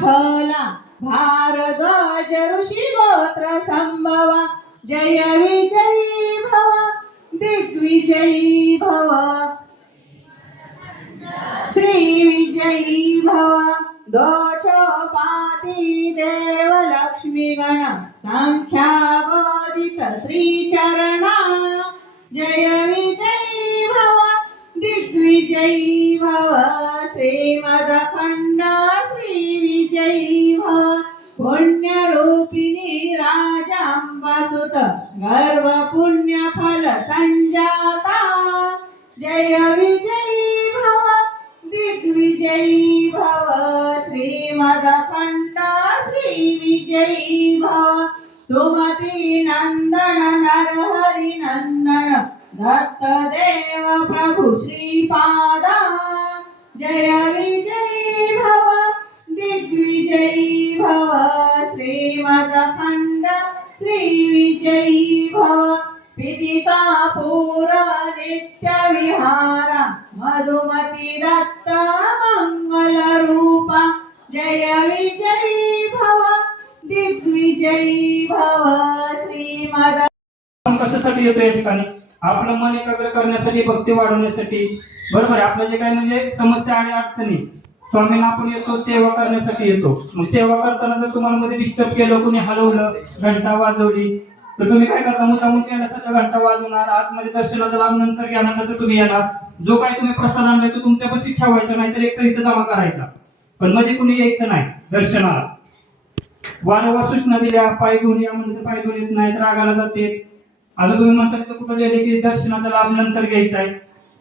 फला भारद्वाज ऋषी गोत्र संभव जय विजयी भव दिग्विजयी भव श्री विजयी भव दोचोपाती देव लक्ष्मी गण संख्यावोदित श्री चरणा जय विजयी भव दिग्विजयी भव श्रीमदखंड श्री विजयी भव पुण्यरूपिणी राजांबासुत गर्व पुण्य फल संजाता जय विजयी भव दिग्विजयी भव श्रीमदखंड श्री विजयी भव सुमती नंदन नरहरि नंदन दत्त देव प्रभु श्रीपादा जय विजयी भव दिग्विजयी भव श्रीमदखंड श्री विजयी भव पितिका पूर नित्य विहार मधुमती दत्त मंगल रूप जय विजयी भव दिग्विजयी भव श्रीमद. कशासाठी येतो या ठिकाणी? आपलं मन एकाग्र करण्यासाठी, भक्ती वाढवण्यासाठी. बरोबर आहे. आपलं जे काय म्हणजे समस्या आणि अडचणी, स्वामींना आपण येतो सेवा करण्यासाठी येतो. मग सेवा करताना जर तुम्हाला मध्ये डिस्टर्ब केलं, कोणी हलवलं, घंटा वाजवली, तर तुम्ही काय करता? मुद्दामून केल्यासारखं घंटा वाजवणार, आतमध्ये दर्शनाचा लाभ नंतर घेण्यानंतर तुम्ही येणार. जो काही तुम्ही प्रसाद आणलाय तो तुमच्यापाशी ठेवायचा, नाहीतर एकतर इथं जमा करायचा, पण मध्ये कुणी यायचं नाही दर्शनाला. वारंवार सूचना दिल्या, पाय घेऊन या म्हणजे पाय घेऊन येत नाही, रागाला जाते. आता तुम्ही म्हणता तिथं कुठं लिहिले की दर्शनाचा लाभ नंतर घ्यायचा आहे,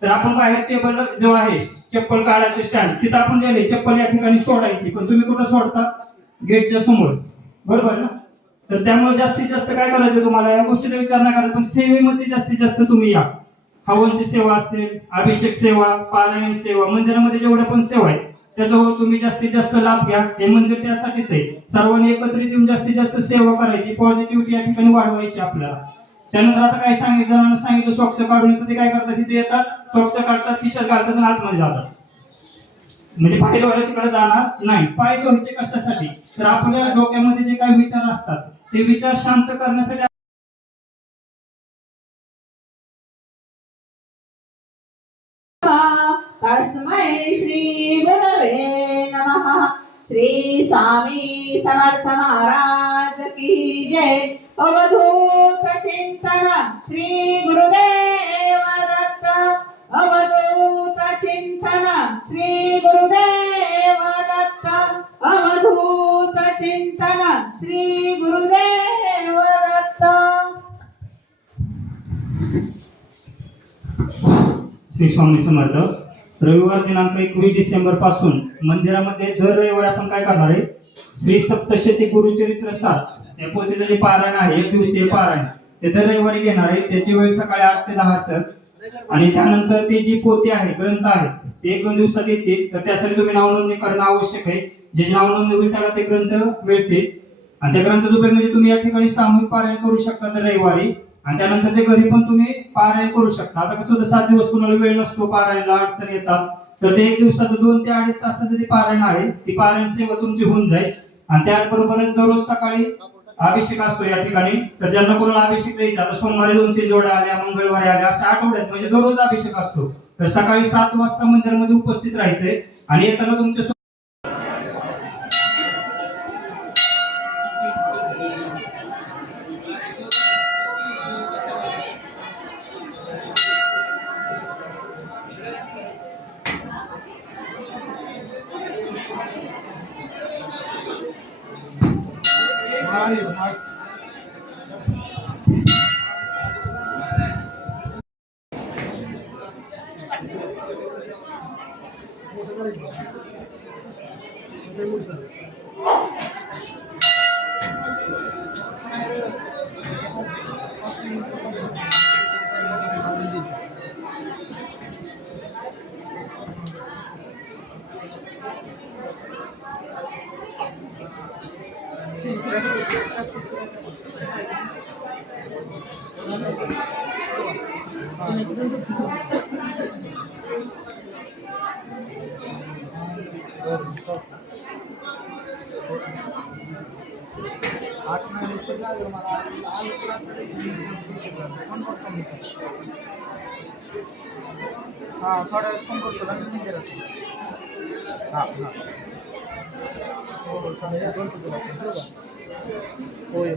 तर आपण बाहेर टेबल जो आहे चप्पल काढायचं स्टँड, तिथं आपण लिहिले चप्पल या ठिकाणी सोडायची, पण तुम्ही कुठं सोडता? गेटच्या समोर. बरोबर ना? तर त्यामुळे जास्तीत जास्त काय करायचं, तुम्हाला या गोष्टीचा विचार नाही करायचा, पण सेवेमध्ये जास्तीत जास्त तुम्ही या. हवनची सेवा असेल, अभिषेक सेवा, पारायण सेवा, मंदिरामध्ये जेवढ्या पण सेवा आहेत त्याजवळ तुम्ही जास्तीत जास्त लाभ घ्या. हे मंदिर त्यासाठीच आहे. सर्वांनी एकत्रित येऊन जास्तीत जास्त सेवा करायची, पॉझिटिव्हिटी या ठिकाणी वाढवायची आपल्याला. त्यानंतर आता काय सांगितलं सॉक्स काढून येतं, ते काय करतात? तिथे येतात, सॉक्स काढतात, खिशात घालतात आणि आतमध्ये जातात. म्हणजे पाय धुवायला तिकडे जाणार नाही. पाय धुवायचे कशासाठी? तर आपल्या डोक्यामध्ये जे काही विचार असतात ते विचार शांत करण्यासाठी. तस्मै श्री गुरवे नमः. श्री स्वामी समर्थ महाराज की जय. अवधूत चिंतन श्री गुरुदेव दत्त. अवधूत चिंतन श्री गुरुदेव दत्त. अवधूत चिंतन श्री गुरुदेव दत्त. श्री स्वामी समर्थ. रविवार दिनांक 21 डिसेंबर पासून मंदिरामध्ये दर रविवारी आपण काय करणार आहे? श्री सप्तशती गुरुचरित्र सार या पोथीचं जे पारायण आहे, एक दिवसीय पारायण, ते दर रविवारी घेणार आहे. त्याची वेळ सकाळी 8 ते 10 असेल. आणि त्यानंतर ती जी पोथी आहे, ग्रंथ आहे, ते 1-2 दिवसात येते. तर त्यासाठी तुम्ही नावनोंदणी करणं आवश्यक आहे. जे नावनोंदणी होईल त्याला ते ग्रंथ मिळते. आणि त्या ग्रंथाचा उपयोग म्हणजे तुम्ही या ठिकाणी सामूहिक पारायण करू शकता दर रविवारी, आणि त्यानंतर ते घरी पण तुम्ही पारायण करू शकता. आता कसं होतं, 7 दिवस कुणाला वेळ नसतो, पारायणला अडचण येतात, तर ते 1 दिवसाचं 2 ते 2.5 तासाचं जे पारायण आहे, ती पारायण सेवा तुमची होऊन जाईल. आणि त्याचबरोबरच दररोज सकाळी अभिषेक असतो या ठिकाणी. तर ज्यांना कोणाला अभिषेक द्यायचा, आता सोमवारी 2-3 जोड्या आल्या, मंगळवारी आल्या, अशा आठवड्यात म्हणजे दररोज अभिषेक असतो. तर सकाळी 7 वाजता मंदिरामध्ये उपस्थित राहायचंय. आणि येताना तुमच्या 8-9 वर्ष लागेल मला हां थोड्या फोन करतो ना हां हां हो चालेल करतो तुला ठेवू का होय